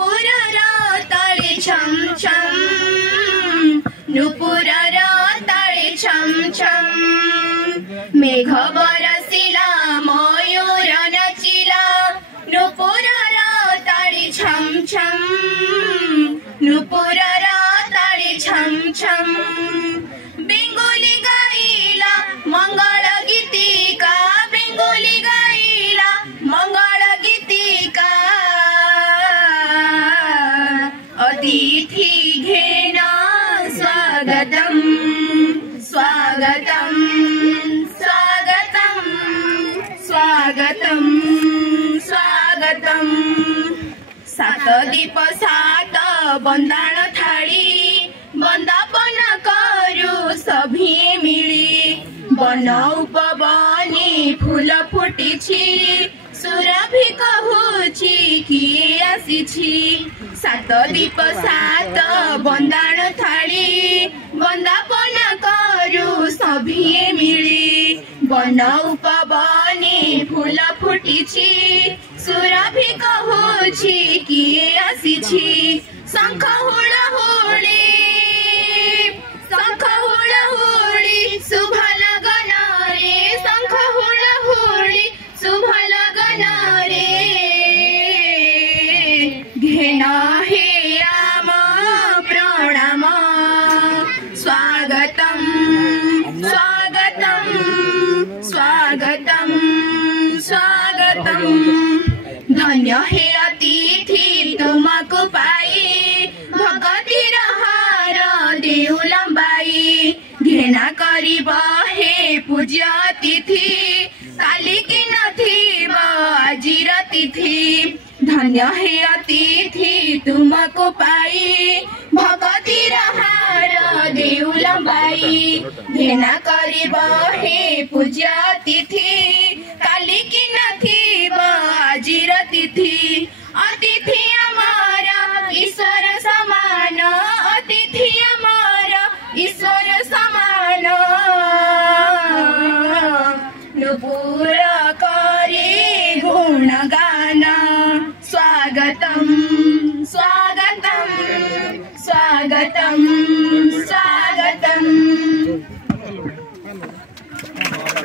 नुपुरर तळे छम छम नुपुरर तळे छम छम मेघ बरसिला मयूर नचिला नुपुरर तळे छम छम नुपुरर तळे छम छम बेंगोली गाईला मंगळ गीतिका बेंगोली गाईला मंगळ गीतिका अतिथि घेना स्वागतम स्वागतम स्वागतम स्वागतम स्वागतम सात दीप सात बंदाण थाळी बंदापन करू सभी मिली बन उपबनी फूल फुटिछि सुरभि कहुछि किए आसिछि सात दीप सात बंदाण थाळी बंदापन करू सभी मिली बन उपबनी फूल फुटिछि सुरभि कहुछि किए आसिछि शंख हुळहुळी शंख हुळहुळी शुभ लगन रे शंख हुळहुळी शुभ लगन रे घेन हे आम प्रणाम स्वागतम स्वागतम स्वागतम स्वागतम धन्य हे अतिथि तुमको पाई भगतिर हार देउ लंबाई घेना करिब हे पूज्य अतिथि काली कि नथिब आजिर तिथि धन्य हे अतिथि तुमको पाई भगतिर हार देउ लंबाई घेना करिब हे पूज्य अतिथि काली कि